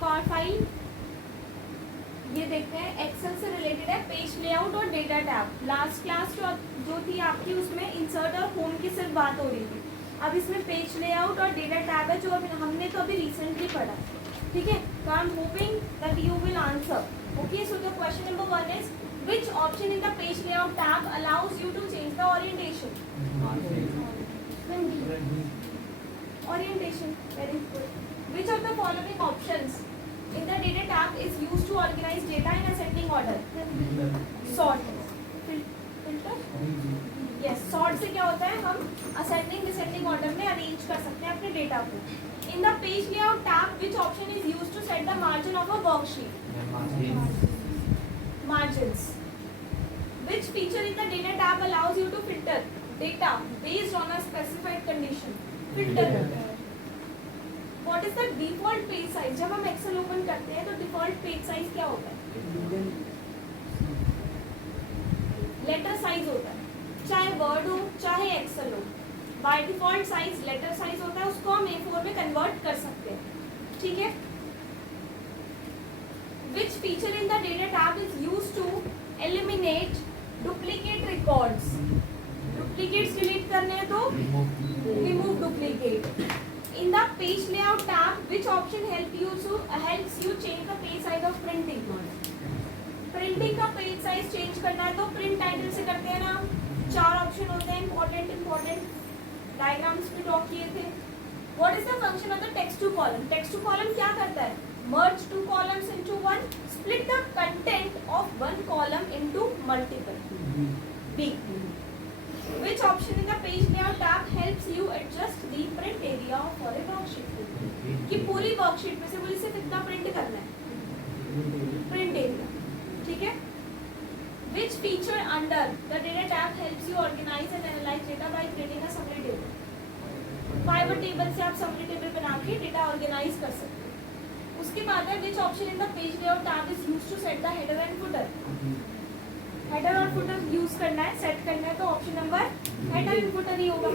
एक और फाइल ये देखते हैं, एक्सेल से रिलेटेड है, पेज लेआउट और डेटा टैब। लास्ट क्लास जो थी आपकी उसमें इंसर्ट और होम की सिर्फ बात हो रही थी, अब इसमें पेज लेआउट और डेटा टैब है जो अभी हमने तो अभी रिसेंटली पढ़ा, ठीक है। तो I am hoping that you will answer. Okay, so the question number 1 is which option in the page layout tab allows you to change the orientation? Orientation, very good. Which of the following options in the data tab is used to organize data in ascending order? Sort, filter, yes, sort से क्या होता है, हम ascending descending order में arrange कर सकते हैं अपने डेटा को। In the page layout tab, which option is used to set the margin of a worksheet? Margins. Which feature in the data tab allows you to filter data based on a specified condition? Filter. What is the default page size? जब हम Excel open करते हैं तो default page size क्या होता है? Letter size होता है, चाहे Word हो चाहे Excel हो, by default size letter size होता है, उसको हम A4 में convert कर सकते हैं, ठीक है। Which feature in the data tab is used to eliminate duplicate records? Duplicates delete करने हैं तो remove duplicate. In the page layout tab, which option helps you change the page size of printing? Printing का page size change करना है तो print title से करते हैं ना, 4 ऑप्शन होते हैं, important diagrams भी ड्रॉ किए थे। What is the function of the text to column? Text to column क्या करता है? Merge 2 columns into one, split the content of 1 column into multiple. B. Which option in the page layout tab helps you adjust the print area for a worksheet? कि पूरी worksheet में से मुझे सिर्फ इतना print करना है, print area, ठीक है। Which feature under the data tab helps you organize and analyze data by creating a summary table? Pivot table से आप summary table बना के data organize कर सकते हैं। उसके बाद है which option in the page layout tab is used to set the header and footer? Header और footer यूज करना है, सेट करना है तो option number header and footer ही होगा।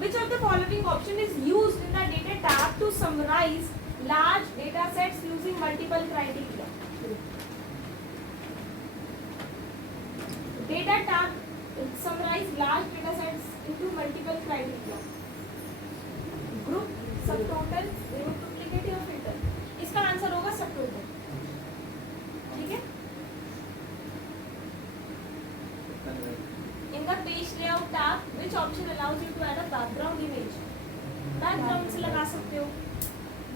Which of the following option is used in the data tab to summarize large data sets using multiple criteria? Data tab summarize large data sets into multiple criteria. Group, subtotal, remove duplicate या filter? इसका answer होगा subtotal, ठीक है। In the page layout tab, which option allows you to add a background image? Background से लगा सकते हो।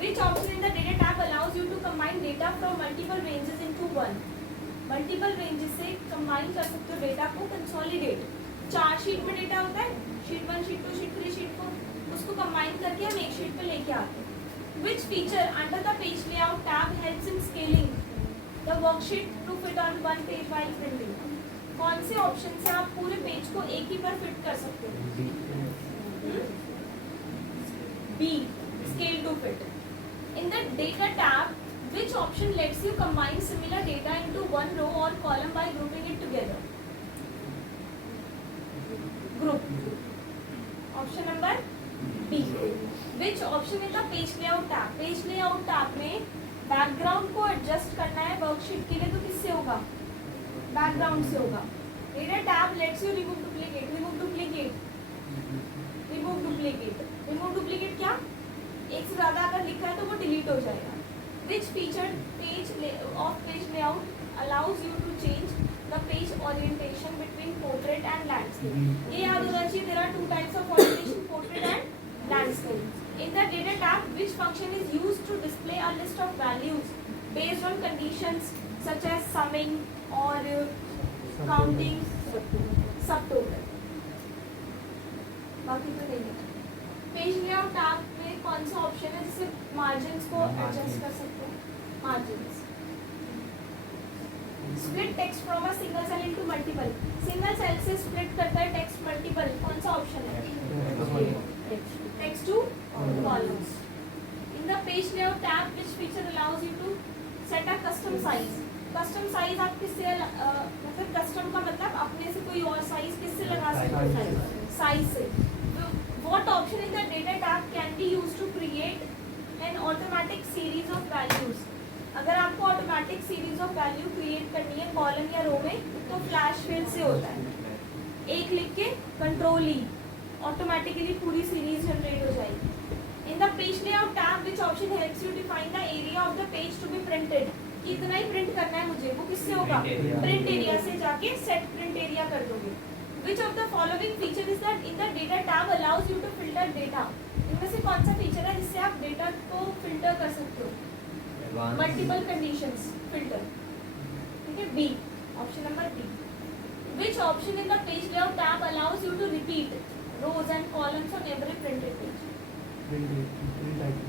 Which option in the data tab allows you to combine data from multiple ranges into one? Multiple ranges से combine कर सकते हो data को, consolidate। 4 sheet में डेटा होता है, शीट 1, शीट 2, शीट 3 शीट को, उसको combine करके हम एक शीट पे लेके आते हैं। Which feature under the page layout tab helps in scaling the worksheet to fit on one page while printing? कौन से ऑप्शन से आप पूरे पेज को एक ही पर फिट कर सकते हो? B. Scale to fit. In the data tab, which option lets you combine similar data into one row or column by grouping it together? Group. Option number B. Which option in the page layout tab? Page layout tab में background को adjust करना है worksheet के लिए तो किससे होगा? Background से होगा। Data tab lets you remove duplicate. Remove duplicate. Remove duplicate. Remove duplicate क्या? एक से ज़्यादा अगर लिखा है तो वो डिलीट हो जाएगा। Which feature of page layout allows you to change the page orientation between portrait and landscape? ये याद होना चाहिए, there are 2 types of orientation, portrait and landscape. In the data tab, which function is used to display a list of values based on conditions such as summing or counting? Subtotal. बाकी तो नहीं है। Page layout tab में कौन सा option है जिससे margins को एडजस्ट कर सकते हैं? Margins. Split text from a single cell into multiple. Single cell से स्प्लिट करता है टेक्स्ट मल्टीपल, कौन सा ऑप्शन है? Text to columns. In the page layout tab, which feature allows you to set a custom size? Custom size आप किससे मतलब custom का मतलब अपने से कोई और size किससे लगा सकते हो? Size से। What option in the data tab can be used to create an automatic series of values? अगर आपको automatic series of value create करनी है कॉलम या रो में तो फ्लैश फिल से होता है, एक लिख के कंट्रोल ई, ऑटोमेटिकली पूरी सीरीज जनरेट हो जाएगी. In the page layout tab which option helps you define the area of the page to be printed. इतना ही प्रिंट करना है मुझे, वो किससे होगा? प्रिंट एरिया से जाके सेट प्रिंट एरिया कर दोगे. Which of the following feature is that in the data tab allows you to filter data. इनमें से कौन सा फीचर है जिससे आप डेटा को फिल्टर कर सकते हो? Multiple conditions filter. ठीक है, B, option number B. Which option in the page layout tab allows you to repeat rows and columns on every printed page.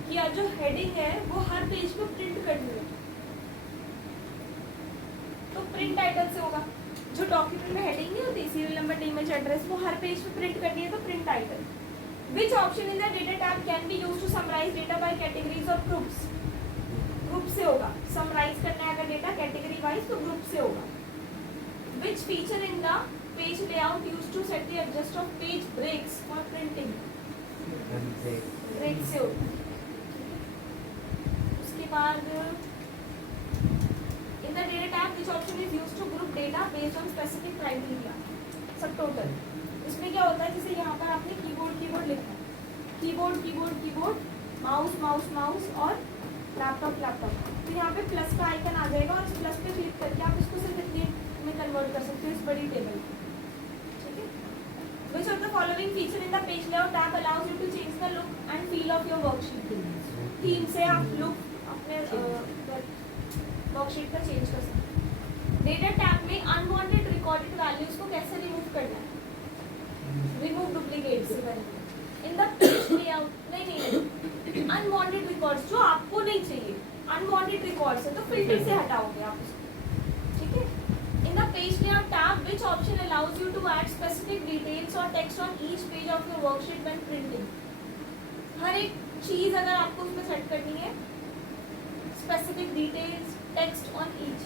कि जो हेडिंग है वो हर पेज पे प्रिंट करनी है तो प्रिंट टाइटल से होगा. जो डॉक्यूमेंट में हेडिंग नहीं होती, सीरियल नंबर, इमेज, एड्रेस, वो हर पेज पे प्रिंट करनी है तो print title. Which option in the data tab can be used to summarize data by categories और ग्रुप्स. ग्रुप से होगा. समराइज करना है अगर डेटा कैटेगरी वाइज तो ग्रुप से होगा. Which feature in the page layout used to set the adjust of page breaks for printing. Break से होगा. उसके बाद in the data tab which option is used to group data based on specific criteria. सब total. इसमें क्या होता है, जैसे यहाँ पर आपने कीबोर्ड लिखा है, कीबोर्ड, माउस और लैपटॉप. तो यहाँ पे प्लस का आइकन आ जाएगा और इस प्लस पे क्लिक करके आप इसको सिर्फ इतने में कन्वर्ट कर सकते हो इस बड़ी टेबल. ठीक है. Which of the following feature in the page layout tab allows you to change the look and feel of your worksheet. Theme से आप लुक अपने वर्कशीट का चेंज कर सकते हैं. डेटा टैब में अनवांटेड रिकॉर्डेड वैल्यूज को कैसे रिमूव करना है? रिमूव डुप्लीकेट से करेंगे. इन द पेज लेआउट नहीं अनवांटेड रिकॉर्ड्स जो आपको नहीं चाहिए, अनवांटेड रिकॉर्ड्स है तो फिल्टर से हटाओगे आप उसको. ठीक है. In the page layout tab which option allows you to add specific details और text on each page of your worksheet when printing. हर एक चीज अगर आपको उसमें सेट करनी है, specific details, text on each,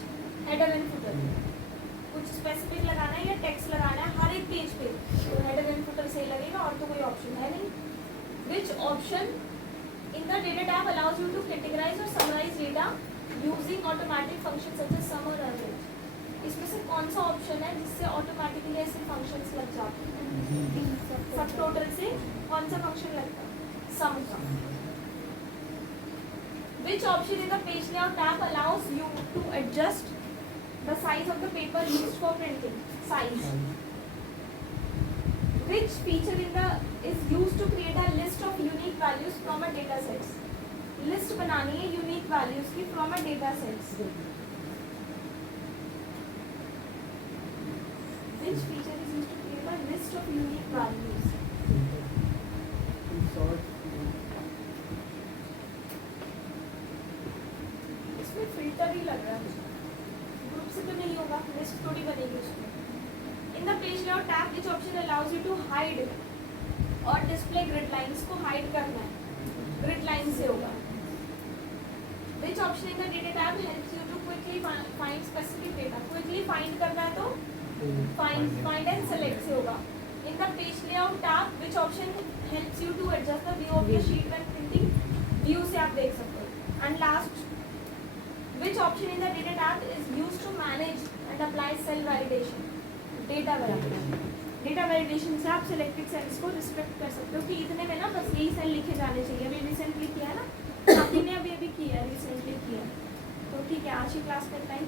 header and footer, कुछ स्पेसिफिक लगाना है या टेक्स्ट लगाना है हर एक पेज पे तो हेडर एंड फुटर सही लगेगा और तो कोई ऑप्शन है नहीं. Which option in the data tab allows you to categorize और summarize data using automatic function such as sum और एवरेज. इसमें से कौन सा ऑप्शन है जिससे ऑटोमेटिकली ऐसे फंक्शंस लग जाते हैं? सब टोटल से कौन सा फंक्शन लगता है? सम का. Which option in the page layout tab allows you to adjust the size of the paper used for printing? Size. Which feature is used to create a list of unique values from a data sets? List बनानी है unique values की from a data sets. Which feature is used to create a list of unique values? Filter ही लग रहा है. Group से तो नहीं होगा, लिस्ट थोड़ी बनेगी उसमें. In the page layout tab which option allows you to hide और डिस्प्ले ग्रिड लाइंस को हाइड करना है, ग्रिड लाइन से होगा. Which option in the data tab helps you to quickly find specific data. Quickly find करना है तो find and select से होगा. In the page layout tab which option helps you to adjust the view of your sheet when printing. View से आप देख सकते हो. And last, which option in the data tab is used to manage and apply cell validation? Data validation. Data validation से आप selected cells को restrict कर सकते हो कि इतने में ना बस यही सेल लिखे जाने चाहिए. अभी रिसेंटली किया ना, आपने अभी किया, रिसेंटली किया. तो ठीक है, आज की क्लास में इतना ही.